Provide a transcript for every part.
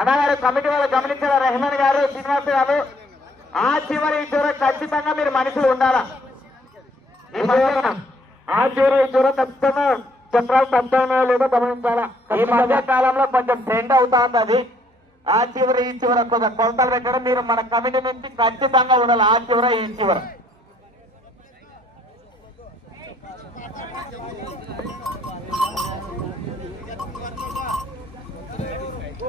అన్నగారు కమిటీ వాళ్ళు గమనించారా? రెహమాన్ గారు శ్రీనివాస్ గారు? ఆ చివరి చివరి ఖచ్చితంగా మీరు మనుషులు ఉండాలా? ఆ చివరి చివరి ఖచ్చితంగా చక్రాలు తప్పుతానో లేదో గమనించాలా? ఈ మధ్య కాలంలో కొంచెం ట్రెండ్ అవుతా ఉంది అది. ఆ చివరి ఈ చివర కొంచెం కొలతలు పెట్టడం మీరు మన కమిటీ నుంచి ఖచ్చితంగా ఉండాలి. ఆ చివర ఈ చివర.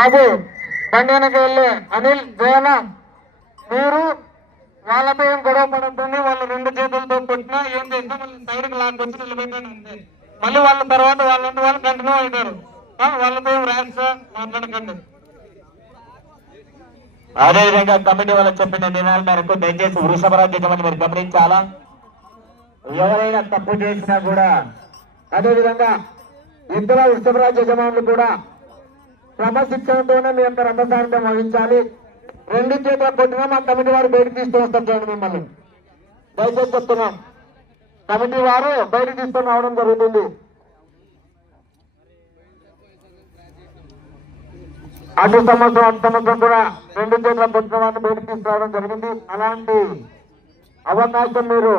బాబు బండి వెనక వెళ్ళి. అనిల్ జోన మీరు వాళ్ళతో ఏం గొడవ పడుతుంది వాళ్ళు రెండు చేతులతో కొట్టినా ఏం చేసినా మళ్ళీ సైడ్కి లాక్కొచ్చి నిలబెట్టాను అంతే. మళ్ళీ వాళ్ళ తర్వాత వాళ్ళంటే వాళ్ళు కంటిన్యూ అవుతారు. వాళ్ళతో ఏం ర్యాక్స్ మాట్లాడకండి. అదేవిధంగా కమిటీ వాళ్ళు చెప్పిన దినాల మేరకు దయచేసి వృషభరాజ్ యజమాని మీరు గమనించాలా? ఎవరైనా తప్పు చేసినా కూడా అదేవిధంగా ఇద్దరు వృషభరాజ్ యజమానులు కూడా క్రమశిక్షణతోనే మీ యొక్క రంగసారథ్యం వహించాలి రెండు చేతుల కొట్టినా మా కమిటీ వారు బయట తీసుకుని వస్తారు చూడండి మిమ్మల్ని. దయచేసి చెప్తున్నాం. కమిటీ వారు బయట తీసుకొని రావడం జరుగుతుంది. అటు సంవత్సరం అటు సంవత్సరం కూడా రెండు చేతుల కొట్టిన వారిని బయటకు తీసుకురావడం జరిగింది. అలాంటి అవకాశం మీరు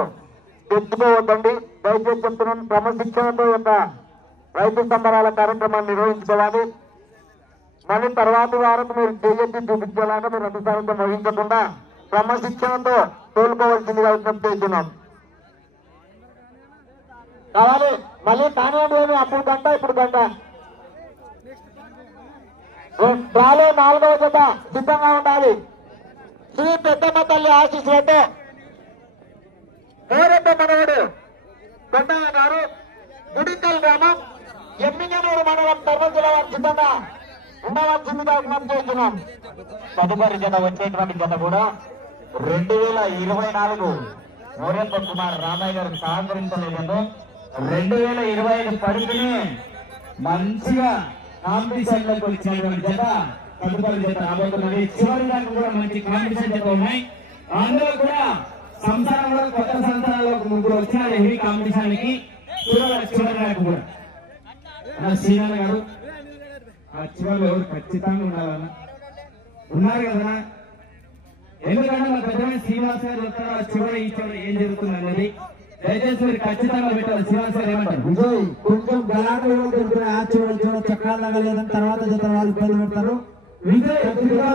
తెచ్చుకోవద్దండి. దయచేసి చెప్తున్నాను క్రమశిక్షణతో యొక్క రైతు సంబరాల కార్యక్రమాన్ని నిర్వహించుకోవాలి. మళ్ళీ తర్వాతి వారం మీరు చేయండి చూపించేలాగా మీరు అనుసారంతో వహించకుండా క్రమశిక్షణతో తోలుకోవాల్సిందిగా విజ్ఞప్తి చేస్తున్నాం. కావాలి మళ్ళీ కానివ్వండి అప్పుడు గంట ఇప్పుడు గంట. రాలే నాలుగవ జత సిద్ధంగా ఉండాలి. శ్రీ పెద్దమ్మ తల్లి ఆశీస్సులతో. పేరెద్ద మనవడు కొండయ్య గారు గుడికల్ గ్రామం ఎమ్మిగనూరు మండలం కర్నూలు జిల్లా వారి సిద్ధంగా. ఉండవలసిందిగా విజ్ఞప్తి చేస్తున్నాం తదుపరి జత వచ్చేటువంటి జత కూడా రెండు వేల ఇరవై నాలుగు ఊరెప్ప కుమార్ రామయ్య గారు సహకరించలేదంలో రెండు వేల ఇరవై ఐదు పరిధిని మంచిగా కాంపిటీషన్లోకి వచ్చినటువంటి జత తదుపరి జత రాబోతున్నది. చివరి దాకా కూడా మంచి కాంపిటీషన్ జత ఉన్నాయి. అందులో కూడా సంసారంలో కొత్త సంసారంలో ముగ్గురు వచ్చినారు హెవీ కాంపిటీషన్కి చూడాలి చివరి దాకా కూడా. అన్న శ్రీనాథ్ గారు ఆ చివరిలో ఎవరు ఖచ్చితంగా ఉండాలన్న. ఉన్నారు కదా. ఎందుకంటే మా పెద్దమైన శ్రీనివాస్ గారు చెప్తారు చివరి ఈ చివరి ఏం జరుగుతుంది అనేది. దయచేసి మీరు ఖచ్చితంగా పెట్టాలి శ్రీనివాస్ గారు ఏమంటారు? విజయ్ కొంచెం గలాటగా దొరికిన ఆ చివరి చివరి చక్రాలు తగలేదని తర్వాత జత వాళ్ళు ఇబ్బంది పెడతారు. విజయ్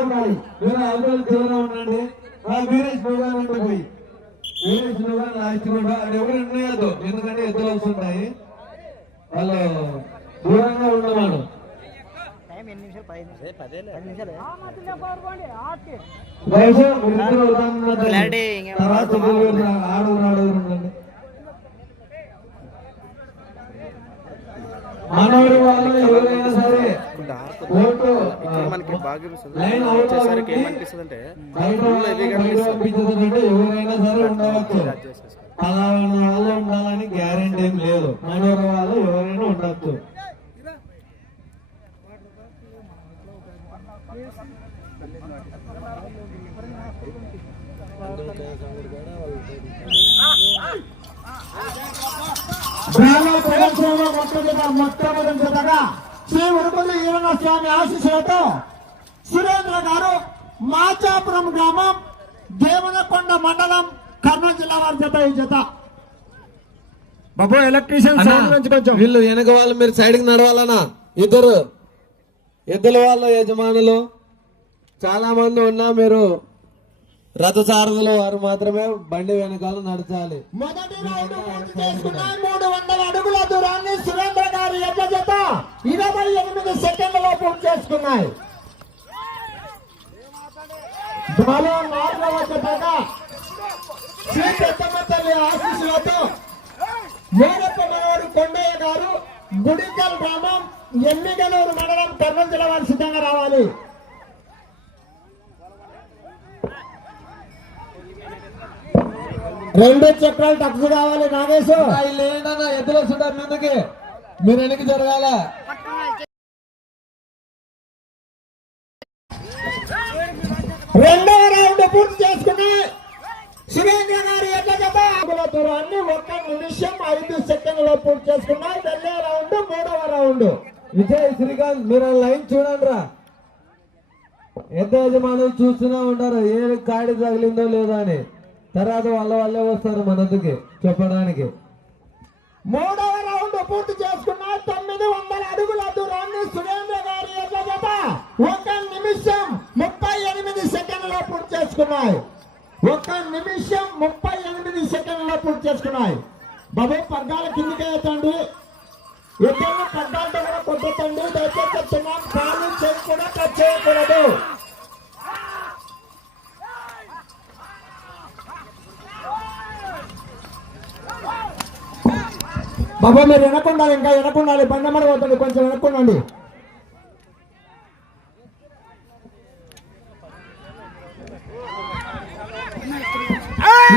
ఉండాలి. మీరు అవతల చివరగా ఉండండి. వాళ్ళు వీరేష్ ఉండి పోయి వీరేష్ నువ్వుగా లాస్ట్ కూడా అది ఎవరు ఎందుకంటే ఎద్దులు వస్తుంటాయి. వాళ్ళు దూరంగా ఉండవాడు దయచేసి మీరిద్దరూ ఉదాహరణ Clarity ఇంకేం తర్వాత ఎదురు ఆడు రాడు ఉండండి మనవరి వాళ్ళు ఎవరైనా సరే ఓటు మనకి బాగా అనిపిస్తుంది లైన్ అవుట్ వచ్చేసరికి అవ్వండి. ఏమనిపిస్తుంది అంటే బయట బయట అనిపించదంటే ఎవరైనా సరే ఉండవచ్చు. పలానా వాళ్ళు ఉండాలని గ్యారెంటీ ఏం లేదు. మనవరి వాళ్ళు ఎవరైనా ఉండొచ్చు ప్రదర్శనలో మొట్టమొదట మొట్టమొదటి జతగా శ్రీ ఉడుపల్లి ఈరణ స్వామి ఆశీస్సులతో సురేంద్ర గారు మాచాపురం గ్రామం దేవనకొండ మండలం కర్నూలు జిల్లా వారి జత ఈ జత బాబు ఎలక్ట్రీషియన్ సైడ్ నుంచి కొంచెం. వీళ్ళు వెనక వాళ్ళు మీరు సైడ్కి నడవాలనా ఇద్దరు. ఇద్దరు వాళ్ళ యజమానులు. చాలా మంది ఉన్నా మీరు రథసారథులు వారు మాత్రమే బండి వెనకాల నడచాలి. మొదటి రౌండ్ పూర్తి చేసుకున్నాయి. మూడు వందల అడుగుల దూరాన్ని సురేంద్ర గారి ఎడ్ల జత ఇరవై ఎనిమిది సెకండ్లలో పూర్తి చేసుకున్నాయి. నాలో నాలుగవ జతగా శ్రీ పెద్దమ్మ ఆశీస్సులతో మేరప్ప మనవాడు కొండయ్య గారు గుడికల్ గ్రామం ఎమ్మిగనూరు మండలం కర్నూలు జిల్లా వారు సిద్ధంగా రావాలి. రెండు చక్రాలు తక్కువ కావాలి నాగేశు. ఏంటన్నా ఎద్దులు వస్తుంటారు ముందుకి. మీరు వెనక్కి జరగాల. రెండవ రౌండ్ పూర్తి చేసుకుని సురేంద్ర గారి ఎట్ల దూరాన్ని ఒక్క నిమిషం ఐదు సెకండ్లో పూర్తి చేసుకున్నాయి. వెళ్ళే రౌండ్ మూడవ రౌండ్. విజయ్ శ్రీకాంత్ మీరు ఆ లైన్ చూడండి రా ఎంత యజమానులు చూస్తూనే ఉంటారు. ఏ కాడి తగిలిందో లేదో అని. తర్వాత వాళ్ళ వాళ్ళే వస్తారు మనకి చెప్పడానికి. మూడవ రౌండ్ పూర్తి చేసుకున్న తొమ్మిది వందల అడుగుల దూరాన్ని సురేంద్ర గారి ఎట్ల జత ఒక నిమిషం ముప్పై ఎనిమిది సెకండ్లో పూర్తి చేసుకున్నాయి. ఒక నిమిషం ముప్పై ఎనిమిది సెకండ్లో పూర్తి చేసుకున్నాయి. బాబు పగ్గాల కిందికి ఎత్తండి. ఇద్దరు పగ్గాలతో కూడా కొట్టండి దయచేసి చెప్తున్నాం కాలు చేయి కూడా చేయకూడదు. బాబా మీరు వెనకుండాలి ఇంకా వెనకుండాలి. బండమడి పోతుంది కొంచెం వెనక్కుండండి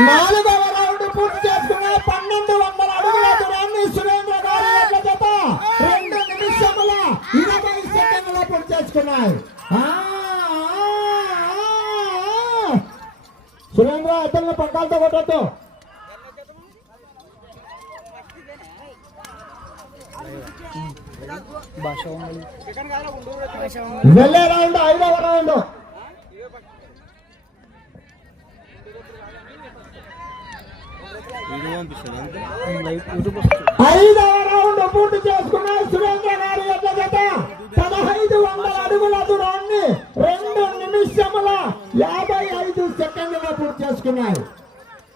నాలుగవ రౌండ్ పూర్తి చేసుకున్న పన్నెండు వందల అడుగుల దూరాన్ని సురేంద్ర గారి యొక్క జత. రెండు నిమిషముల ఇరవై సెకండ్ల పూర్తి చేసుకున్నాయి. సురేంద్ర అతను పక్కలతో కొట్టద్దు. వెళ్ళే రౌండ్ ఐదవ రౌండ్. ఐదవ రౌండ్ పూర్తి చేసుకున్న సురేంద్ర గారి యొక్క జత. పదహైదు వందల అడుగుల దూరాన్ని రెండు నిమిషముల యాభై ఐదు సెకండ్లుగా పూర్తి చేసుకున్నాయి.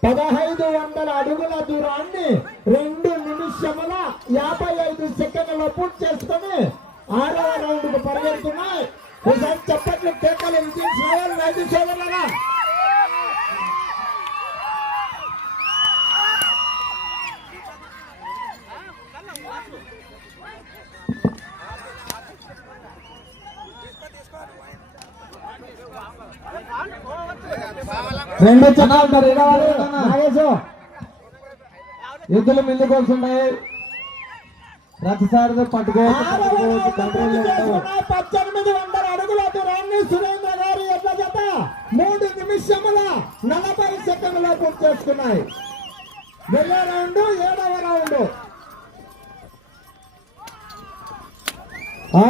పదహైదు వందల అడుగుల దూరాన్ని రెండు నిమిషముల యాభై ఐదు సెకండ్లలో పూర్తి చేసుకుని ఆరవ రౌండ్కు పరిగెడుతున్నాయి. ఒకసారి చెప్పట్లు కేకలు విజయించిన రైతు సోదరులరా రెండు చక్రాలు. నాగేశు. ఎద్దులు మిల్లుకు వస్తున్నాయి రథసారథి పట్టుకోవచ్చు కంట్రోల్ పద్దెనిమిది వందల అడుగుల దూరాన్ని సురేంద్ర గారి ఎడ్ల జత మూడు నిమిషముల నలభై సెకండ్లో పూర్తి చేసుకున్నాయి వెళ్ళే రౌండ్ ఏడవ రౌండ్ ఆ.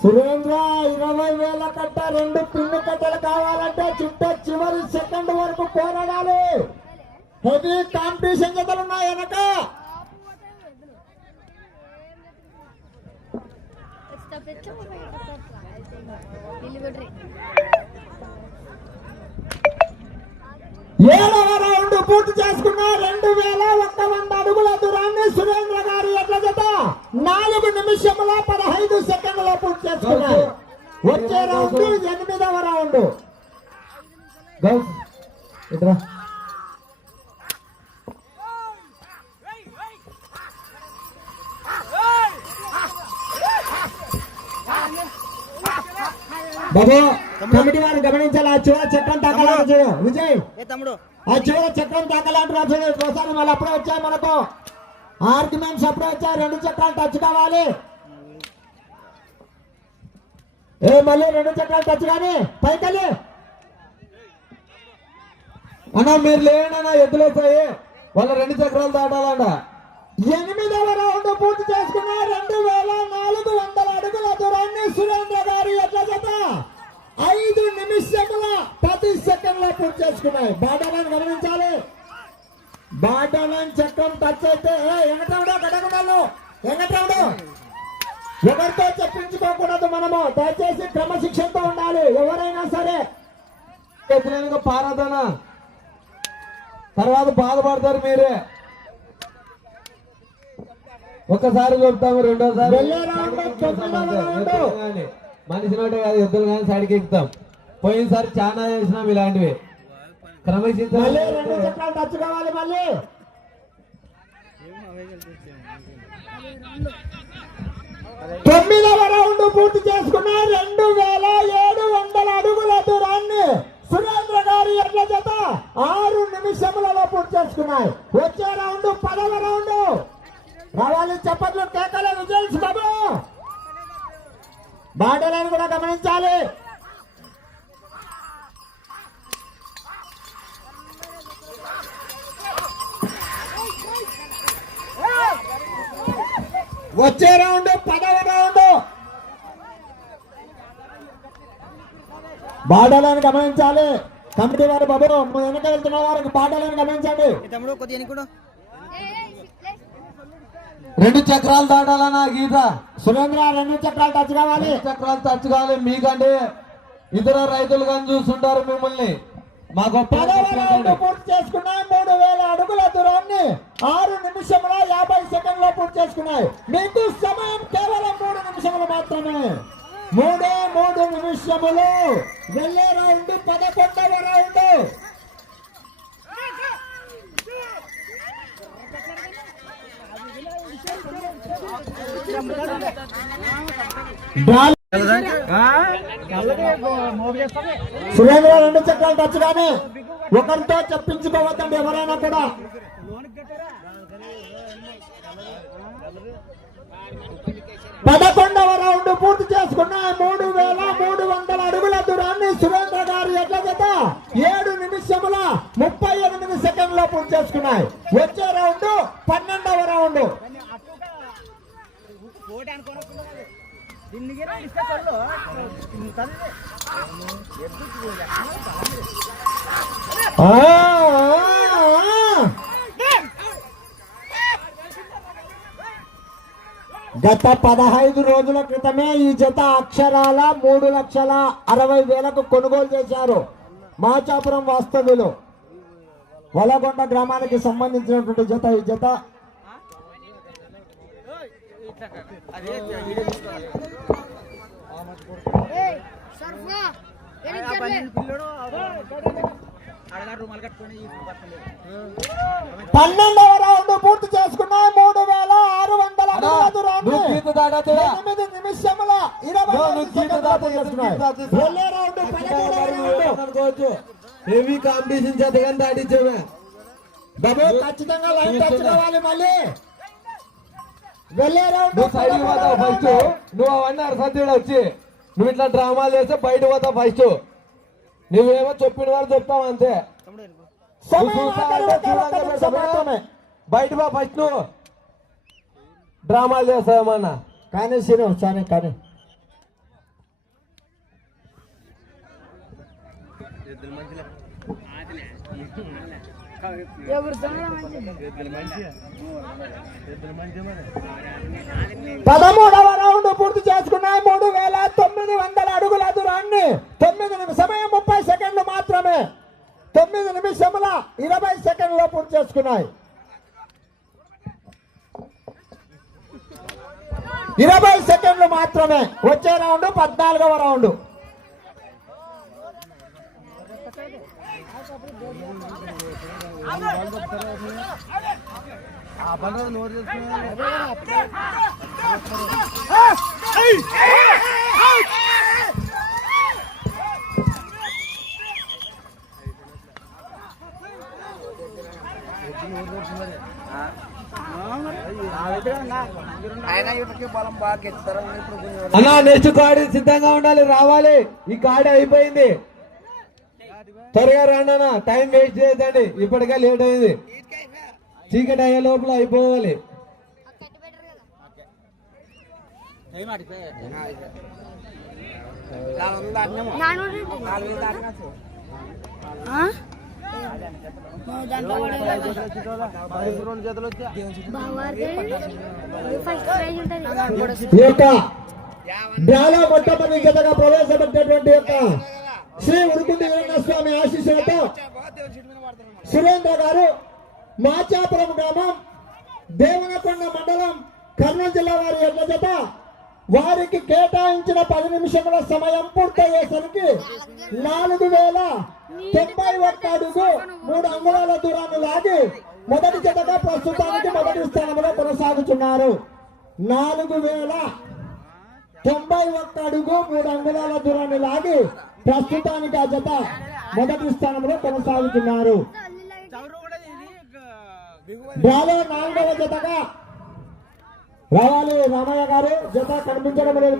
సురేంద్ర ఇరవై వేల కట్ట రెండు పిన్ను కట్టలు కావాలంటే చుట్టూ చివరి సెకండ్ వరకు పోరాడాలి. హెవీ కాంపిటీషన్ జతలు ఉన్నాయి వెనక. ఏడవ రౌండ్ పూర్తి చేసుకున్న రెండు వేల ఒక్క వంద అడుగుల దూరాన్ని సురేంద్ర గారి ఎట్ల జత. నాలుగు నిమిషముల పదహైదు సెకండ్ల పూర్తి చేసుకున్నారు వచ్చే రౌండ్ ఎనిమిదవ రౌండ్. బాబు కమిటీ వారు గమనించాలి? ఆ చివరి చక్రం తాకాలంటే విజయ్ ఏ తమ్ముడు? ఆ చివరి చక్రం తాకాలంటున్నా చూడు ఒకసారి మళ్ళీ అప్పుడే వచ్చాయి మనకు. ఆర్గ్యుమెంట్స్ అప్పుడే వచ్చాయి రెండు చక్రాలు టచ్ కావాలి. ఏ మళ్ళీ రెండు చక్రాలు టచ్ కానీ? పైకలి అన్నా మీరు లేనన్నా ఎద్దులేసాయి. వాళ్ళ రెండు చక్రాలు దాటాలంట. ఎనిమిదవ రౌండ్ పూర్తి చేసుకున్న రెండు వేల నాలుగు వందల అడుగుల దూరాన్ని సురేంద్ర గారి ఎట్ల చేత ఐదు నిమిషముల పది సెకండ్ల పూర్తి చేసుకున్నాయి. బాటాలను గమనించాలి. బాటాలను చక్రం టచ్ అయితే ఏ, ఎంగటరావుడు గడగడాలు ఎంగటరావుడు ఎవరితో చెప్పించుకోకూడదు మనము. దయచేసి క్రమశిక్షణతో ఉండాలి. ఎవరైనా సరే. ఎద్దులేనుక పారదనా తర్వాత బాధపడతారు మీరే. ఒక్కసారి చెప్తాము రెండోసారి మనిషి నోటే కాదు ఎద్దులు కానీ సైడ్కి ఎక్కుతాం. పోయినసారి చాలా చేసినాం ఇలాంటివి. మళ్ళీ రెండు క్రమశిక్షణ టచ్ కావాలి మళ్ళీ. తొమ్మిదవ రౌండ్ పూర్తి చేసుకున్న రెండు వేల ఏడు వందల అడుగుల దూరాన్ని సురేంద్ర గారి ఎడ్ల జత ఆరు నిమిషములలో పూర్తి చేసుకున్నాయి. వచ్చే రౌండ్ పదవ రౌండ్. రావాలి చప్పట్లు కేకలే విజయ్ బాబు. బాటలను కూడా గమనించాలి. వచ్చే రౌండ్ పదవ రౌండ్. బాటలను గమనించాలి. కమిటీ వారు బాబు వెనక వెళ్తున్న వారికి బాటలను గమనించండి. రెండు చక్రాలు దాటాలన్నా గీత. సురేంద్ర రెండు చక్రాలు టచ్ కావాలి. చక్రాలు టచ్ కావాలి. మీకంటే ఇతర రైతులు కానీ చూస్తుంటారు మిమ్మల్ని. మా గొప్ప పదవ రౌండ్ పూర్తి చేసుకున్నాయి మూడు వేల అడుగుల దూరాన్ని. ఆరు చేసుకున్నాయి. మీకు సమయం కేవలం మూడు నిమిషములు మాత్రమే. మూడే మూడు నిమిషములు. వెళ్ళే రౌండ్ పదకొండవ రౌండ్. సురేంద్ర రెండు చక్రాలు టచ్ కానీ ఒకరితో చెప్పించుకోవద్దండి ఎవరైనా కూడా. పదకొండవ రౌండ్ పూర్తి చేసుకున్న మూడు వేల మూడు వందల అడుగుల దూరాన్ని సురేంద్ర గారి ఎడ్ల ఏడు నిమిషముల ముప్పై ఎనిమిది సెకండ్లో పూర్తి చేసుకున్నాయి. వచ్చే రౌండ్ పన్నెండవ రౌండ్. ఆ, ఆ. గత పదహైదు రోజుల క్రితమే ఈ జత అక్షరాల మూడు లక్షల అరవై వేలకు కొనుగోలు చేశారు. మాచాపురం వాస్తవ్యులు వలగొండ గ్రామానికి సంబంధించినటువంటి జత ఈ జత. పన్నెండవ రౌండ్ పూర్తి చేసుకున్నాయి మూడు వేల ఆరు వందల అడుగుల దూరాన్ని నువ్వు గీత దాటతే ఎనిమిది నిమిషముల ఇరవై నువ్వు ఐదు గీత సెకండ్ల దాట పూర్తి చేసుకున్నాయి. వెళ్ళే రౌండ్ పదమూడవ రౌండ్ అనుకోవచ్చు హెవీ కాంపిటీషన్ చేత కానీ దాటించామే బాబు ఖచ్చితంగా లైన్ టచ్ కావాలి మళ్ళీ. వెళ్ళే రౌండ్ నువ్వు సైడ్ పోతావు ఫస్ట్ నువ్వు అవన్నీ అరసత్యుడు వచ్చి నువ్వు ఇట్లా డ్రామాలు చేస్తే బయట పోతావు ఫస్ట్ నువ్వేమో చెప్పిన వారు చెప్తావు అంతే? బయట పో ఫస్ట్ నువ్వు. డ్రామాలు చేస్తావేమన్నా? కానీ సిను సరే కానీ. పదమూడవ రౌండ్ పూర్తి చేసుకున్నాయి మూడు వేల తొమ్మిది వందల అడుగుల దూరాన్ని తొమ్మిది నిమి- సమయం ముప్పై సెకండ్లు మాత్రమే తొమ్మిది నిమిషముల ఇరవై సెకండ్లో పూర్తి చేసుకున్నాయి. ఇరవై సెకండ్లు మాత్రమే వచ్చే రౌండ్ పద్నాలుగవ రౌండ్ ఆయన ఇప్పటికి బలం బాగా ఎత్తారు ఇప్పుడు కొంచెం అన్నా నెక్స్ట్ గాడి సిద్ధంగా ఉండాలి రావాలి. ఈ గాడి అయిపోయింది. త్వరగా రండి అన్న టైం వేస్ట్ చేయదండి ఇప్పటికే లేట్ అయింది. చీకటి అయ్యే లోపల అయిపోవాలి. యొక్క డ్రాలో మొట్టమొదటి జతగా ప్రవేశపెట్టినటువంటి యొక్క శ్రీ ఉరుకుంటి వీరన్న స్వామి ఆశీస్సులతో సురేంద్ర గారు మాచాపురం గ్రామం దేవనకొండ మండలం కర్నూలు జిల్లా వారి యొక్క జత వారికి కేటాయించిన పది నిమిషముల సమయం పూర్తయ్యేసరికి నాలుగు వేల తొంభై ఒక్క అడుగు మూడు అంగుళాల దూరాన్ని లాగి మొదటి జతగా ప్రస్తుతానికి మొదటి స్థానంలో కొనసాగుతున్నారు. నాలుగు వేల తొంభై ఒక్క అడుగు మూడు అంగుళాల దూరాన్ని లాగి ప్రస్తుతానికి ఆ జత మొదటి స్థానంలో కొనసాగుతున్నారు. నాలుగవ జతగా రావాలి రామయ్య గారు జత కనిపించడం లేదు